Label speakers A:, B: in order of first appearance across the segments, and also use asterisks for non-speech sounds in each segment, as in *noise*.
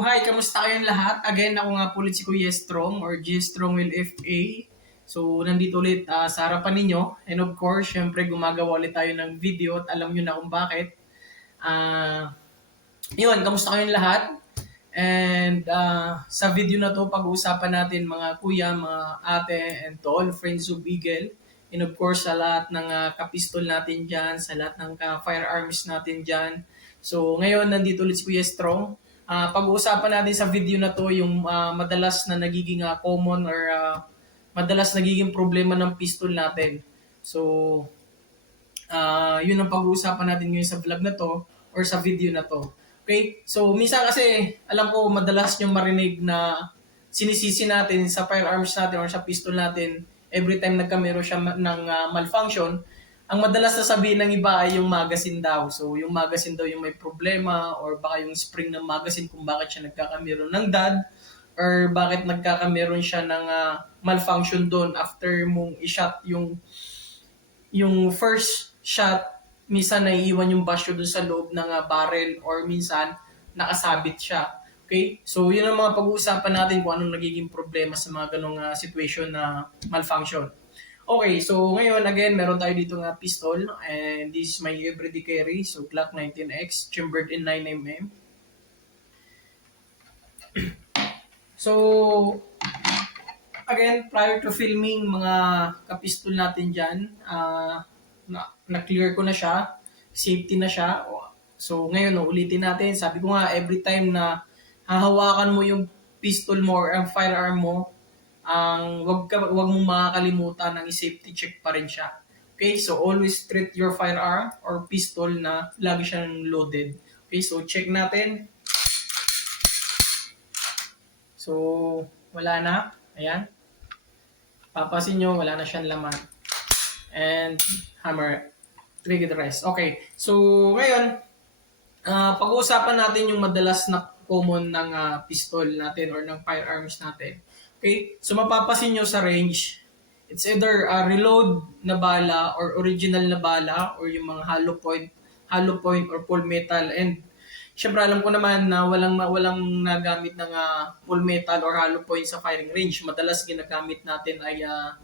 A: hi, kamusta kayong lahat? Again, ako nga po ulit si Kuya Strong or G Strong Will FA. So, nandito ulit ah, sa harapan ninyo. And of course, syempre gumagawa ulit tayo ng video at alam nyo na kung bakit. Ah, yun, kamusta kayong lahat? And ah, sa video na to, pag-uusapan natin mga kuya, mga ate, and to all friends of Eagle. And of course, sa lahat ng ah, kapistol natin dyan, sa lahat ng ka- firearms natin dyan. So, ngayon, nandito ulit si Kuya Strong. Ah, pag-uusapan natin sa video na to yung ah, madalas na nagiging ah, common or ah, madalas nagiging problema ng pistol natin. So, ah yun ang pag-uusapan natin ngayon sa vlog na to or sa video na to. Okay? So, minsan kasi, alam ko, madalas yung marinig na sinisisi natin sa firearms natin or sa pistol natin every time nagkamero siya ng ah, malfunction, ang madalas na sabihin ng iba ay yung magazine daw. So, yung magazine daw yung may problema or baka yung spring ng magazine kung bakit siya nagkakameron ng dad or bakit nagkakameron siya ng ah, malfunction doon after mong i-shot yung yung first shot, minsan naiiwan yung basyo doon sa loob ng ah, barrel or minsan nakasabit siya. Okay? So, yun ang mga pag-uusapan natin kung anong nagiging problema sa mga ganong ah, situation na malfunction. Okay, so ngayon again, meron tayo dito nga pistol and this is my everyday carry, so Glock 19X, chambered in 9mm. *clears throat* So, again, prior to filming mga kapistol natin dyan, na, na-clear ko na siya, safety na siya. So, ngayon, no, ulitin natin. Sabi ko nga, every time na hahawakan mo yung pistol mo or ang firearm mo, ang wag ka wag mong makakalimutan ng i-safety check pa rin siya. Okay? So always treat your firearm or pistol na lagi siyang loaded. Okay? So check natin. So wala na. Ayan. Papasin nyo, wala na siyang laman. And hammer. Trigger rest. Okay. So ngayon, ah pag-uusapan natin yung madalas na common ng ah, pistol natin or ng firearms natin. Okay? So mapapasin nyo sa range, it's either a reload na bala or original na bala or yung mga hollow point, hollow point or full metal. And syempre alam ko naman na walang walang nagamit ng ah, full metal or hollow point sa firing range. Madalas ginagamit natin ay ah,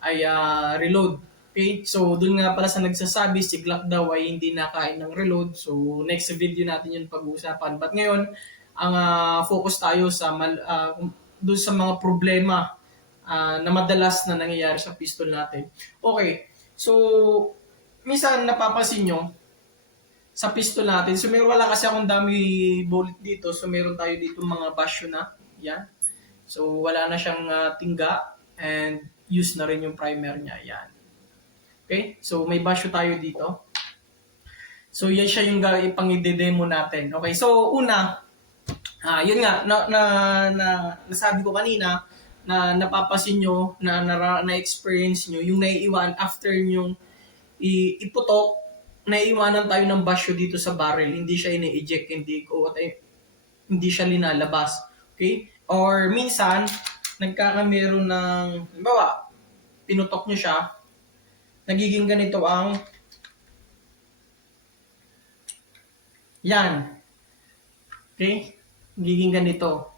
A: ay ah, reload. Okay? So, dun nga pala sa nagsasabi, si Glock daw ay hindi nakain ng reload. So, next video natin yun pag-uusapan. But ngayon, ang ah, focus tayo sa mal, ah, dun sa mga problema ah, na madalas na nangyayari sa pistol natin. Okay. So, minsan napapansin nyo, sa pistol natin, so meron wala kasi akong dami bullet dito. So, meron tayo dito mga basyo na. Yan. So, wala na siyang ah, tingga and use na rin yung primer niya. Yan. Okay? So, may basyo tayo dito. So, yan siya yung ga- ipang demo natin. Okay? So, una, ah yun nga, na, na, na, nasabi ko kanina, na napapasin nyo, na, na, na-experience nyo, yung naiiwan after yung i, iputok, naiiwanan tayo ng basyo dito sa barrel. Hindi siya ini-eject, hindi ko, eh, hindi siya linalabas. Okay? Or minsan, nagkakamero ng, halimbawa, pinutok nyo siya, nagiging ganito ang yan. Okay? Nagiging ganito.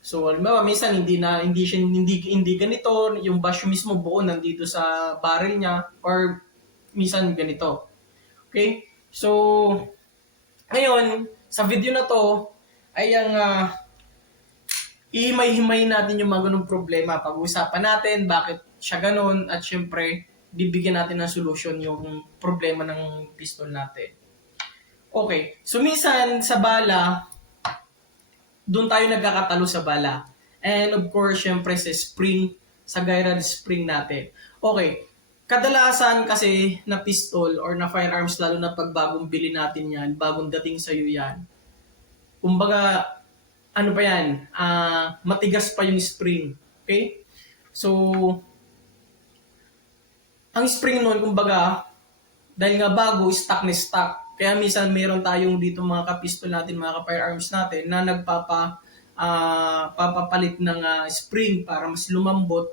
A: So, halimbawa, minsan hindi na hindi siya hindi hindi ganito, yung basyo mismo buo nandito sa barrel niya or minsan ganito. Okay? So, ngayon, sa video na to ay ang ah, ihimay-himay natin yung mga ganung problema. Pag-uusapan natin bakit siya ganun at syempre bibigyan natin ng solusyon yung problema ng pistol natin. Okay. So minsan sa bala, doon tayo nagkakatalo sa bala. And of course, syempre sa spring, sa gyro spring natin. Okay. Kadalasan kasi na pistol or na firearms, lalo na pag bagong bili natin yan, bagong dating sa'yo yan, kumbaga, ano pa yan, ah, matigas pa yung spring. Okay? So, ang spring nun, kumbaga, dahil nga bago, stock na stock. Kaya minsan meron tayong dito mga kapistol natin, mga ka-firearms natin na nagpapa ah, papapalit ng ah, spring para mas lumambot.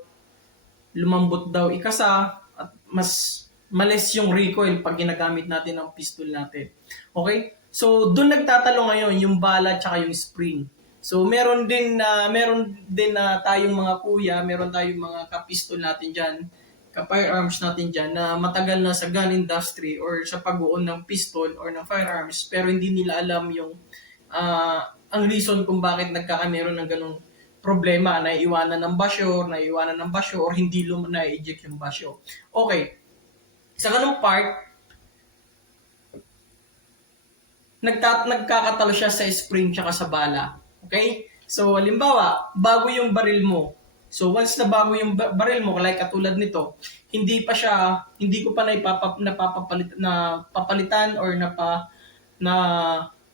A: Lumambot daw ikasa at mas males yung recoil pag ginagamit natin ang pistol natin. Okay? So, doon nagtatalo ngayon yung bala tsaka yung spring. So, meron din na meron din na tayong mga kuya, meron tayong mga kapistol natin diyan, ka-firearms natin diyan na matagal na sa gun industry or sa pag-uon ng pistol or ng firearms pero hindi nila alam yung ah, ang reason kung bakit nagkakameron ng ganong problema na iwanan ng basyo, na iwanan ng basyo or hindi lum na eject yung basyo. Okay. Sa ganung part, nagta- nagkakatalo siya sa spring tsaka sa bala. Okay? So, halimbawa, bago yung baril mo. So, once na bago yung ba- baril mo, like katulad nito, hindi pa siya, hindi ko pa na ipapap, na papalitan or napa, na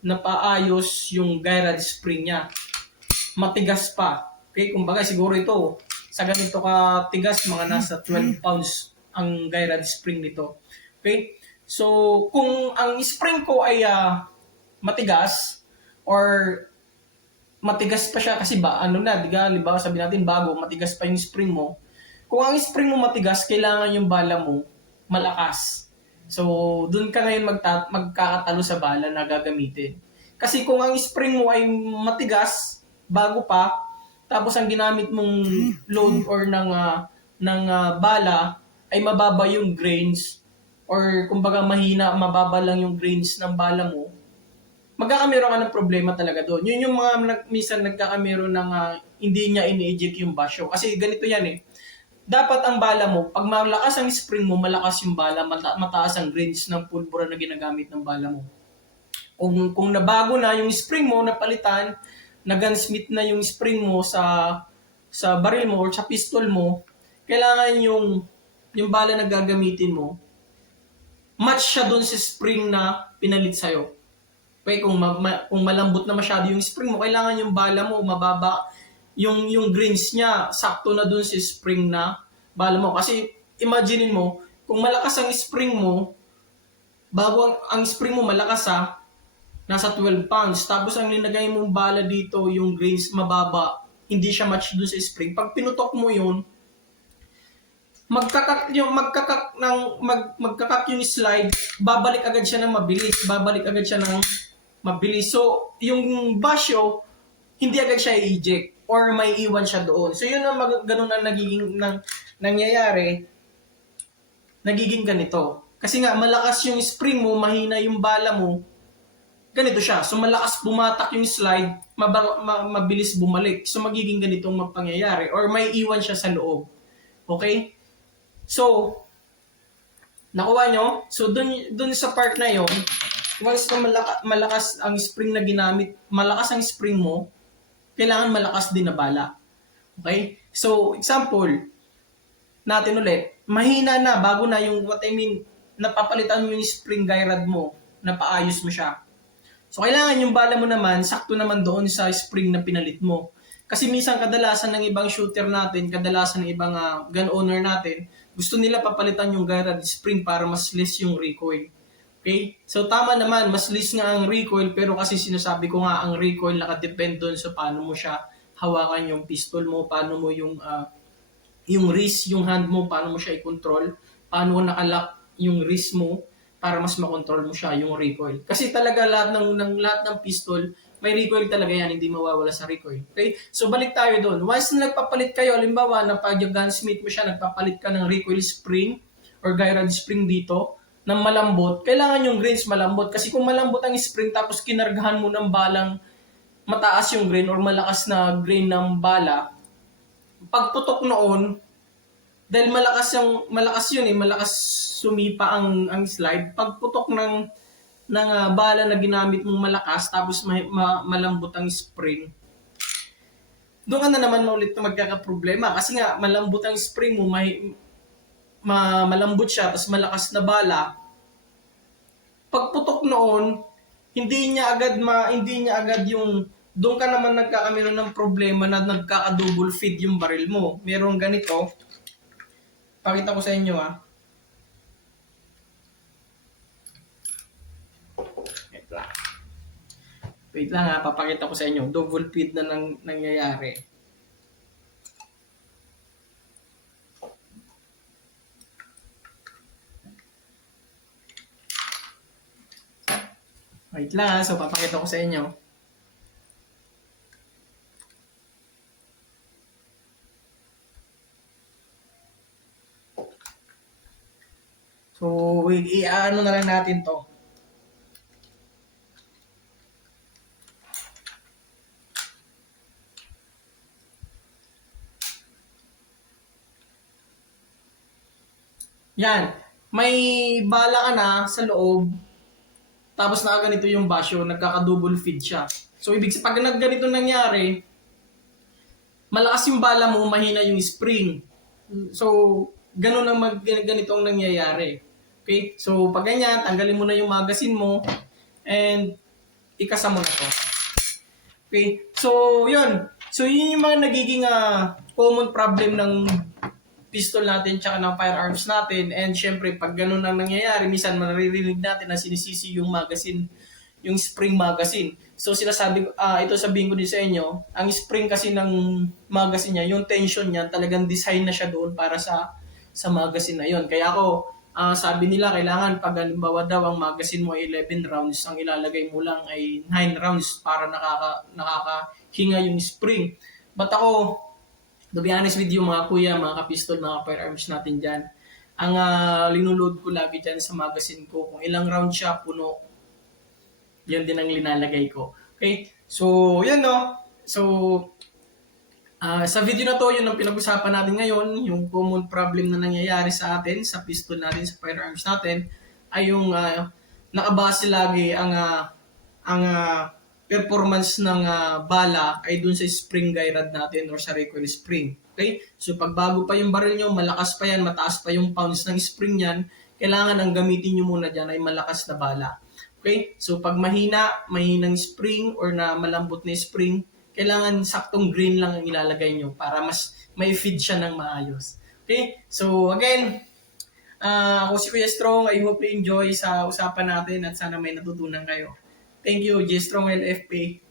A: napaayos yung gyro spring niya. Matigas pa. Okay? Kumbaga, siguro ito, sa ganito ka tigas, mga nasa 12 pounds ang gyro spring nito. Okay? So, kung ang spring ko ay ah, matigas or matigas pa siya kasi ba ano na, diga, halimbawa sabi natin bago, matigas pa yung spring mo. Kung ang spring mo matigas, kailangan yung bala mo malakas. So, dun ka ngayon magta- magkakatalo sa bala na gagamitin. Kasi kung ang spring mo ay matigas, bago pa, tapos ang ginamit mong load or ng ah, ng ah, bala ay mababa yung grains or kumbaga mahina, mababa lang yung grains ng bala mo, magkakameron ka ng problema talaga doon. Yun yung mga nag, minsan nagkakameron ng ah, hindi niya ini-eject yung basyo. Kasi ganito yan eh. Dapat ang bala mo, pag malakas ang spring mo, malakas yung bala, mata- mataas ang grains ng pulbura na ginagamit ng bala mo. Kung, kung nabago na yung spring mo, napalitan, na gunsmith na yung spring mo sa sa baril mo or sa pistol mo, kailangan yung yung bala na gagamitin mo, match siya doon sa spring na pinalit sa'yo. Okay, kung, ma- ma- kung malambot na masyado yung spring mo, kailangan yung bala mo mababa, yung, yung grains niya, sakto na dun sa spring na bala mo. Kasi, imaginein mo, kung malakas ang spring mo, bago ang, ang spring mo malakas ha, nasa 12 pounds, tapos ang linagay mong bala dito, yung grains mababa, hindi siya match dun sa spring. Pag pinutok mo yun, magkakak yung magkakak ng mag, magkakak yung slide, babalik agad siya ng mabilis, babalik agad siya ng mabilis. So, yung basyo, hindi agad siya i-eject or may iwan siya doon. So, yun ang mag, ganun ang nagiging nang, nangyayari, nagiging ganito. Kasi nga, malakas yung spring mo, mahina yung bala mo, ganito siya. So, malakas bumatak yung slide, maba, ma- mabilis bumalik. So, magiging ganitong mapangyayari or may iwan siya sa loob. Okay? So, nakuha nyo? So, dun, dun sa part na yon once na malaka, malakas ang spring na ginamit, malakas ang spring mo, kailangan malakas din na bala. Okay? So, example, natin ulit, mahina na, bago na yung, what I mean, napapalitan mo yung spring guy rod mo, napaayos mo siya. So, kailangan yung bala mo naman, sakto naman doon sa spring na pinalit mo. Kasi minsan kadalasan ng ibang shooter natin, kadalasan ng ibang ah, gun owner natin, gusto nila papalitan yung Garad spring para mas less yung recoil. Okay? So tama naman, mas less nga ang recoil pero kasi sinasabi ko nga ang recoil nakadepend doon sa paano mo siya hawakan yung pistol mo, paano mo yung ah, yung wrist, yung hand mo, paano mo siya i-control, paano nakalock yung wrist mo para mas makontrol mo siya yung recoil. Kasi talaga lahat ng, ng lahat ng pistol, may recoil talaga yan, hindi mawawala sa recoil. Okay? So balik tayo doon. Once na nagpapalit kayo, halimbawa, na pag yung gunsmith mo siya, nagpapalit ka ng recoil spring or guy rod spring dito, ng malambot, kailangan yung grains malambot. Kasi kung malambot ang spring tapos kinargahan mo ng balang mataas yung grain or malakas na grain ng bala, pagputok noon, dahil malakas yung malakas yun eh, malakas sumipa ang ang slide. Pagputok ng ng ah, bala na ginamit mong malakas tapos ma, ma- malambot ang spring. Doon ka na naman ulit na magkakaproblema kasi nga malambot ang spring mo, may ma, malambot siya tapos malakas na bala. Pagputok noon, hindi niya agad ma hindi niya agad yung doon ka naman nagkakameron ng problema na nagkaka-double feed yung baril mo. Merong ganito. Pakita ko sa inyo ah. Wait lang. Wait lang ha, papakita ko sa inyo. Double feed na nang, nangyayari. Wait lang ha. So, papakita ko sa inyo. So, i-ano na lang natin to. Yan. May bala ka na sa loob. Tapos nakaganito yung basyo, nagkaka-double feed siya. So, ibig sabihin, pag nagganito nangyari, malakas yung bala mo, mahina yung spring. So, ganun ang mag ganito ang nangyayari. Okay? So, pag ganyan, tanggalin mo na yung magazine mo and ikasa mo na to. Okay? So, yun. So, yun yung mga nagiging ah, common problem ng pistol natin tsaka ng firearms natin. And syempre, pag ganun ang nangyayari, minsan maririnig natin na sinisisi yung magazine, yung spring magazine. So sinasabi, ah ito sabihin ko din sa inyo, ang spring kasi ng magazine niya, yung tension niya, talagang design na siya doon para sa sa magazine na yon. Kaya ako, ah, sabi nila, kailangan pag halimbawa daw ang magazine mo ay 11 rounds, ang ilalagay mo lang ay 9 rounds para nakaka, nakakahinga yung spring. But ako, to be honest with you mga kuya, mga kapistol, mga firearms natin dyan, ang uh, linulod ko lagi dyan sa magazine ko, kung ilang round siya, puno, yun din ang linalagay ko. Okay? So, yun no. So, ah, sa video na to, yun ang pinag-usapan natin ngayon, yung common problem na nangyayari sa atin, sa pistol natin, sa firearms natin, ay yung ah, nakabase lagi ang ah, ang ah, performance ng ah, bala ay dun sa spring guy rod natin or sa recoil spring. Okay? So pag bago pa yung baril nyo, malakas pa yan, mataas pa yung pounds ng spring yan, kailangan ang gamitin nyo muna dyan ay malakas na bala. Okay? So pag mahina, mahinang spring or na malambot na spring, kailangan saktong green lang ang ilalagay nyo para mas may feed siya ng maayos. Okay? So again, ah ako si Kuya Strong. I hope you enjoy sa usapan natin at sana may natutunan kayo. Thank you, J. Strong LFP.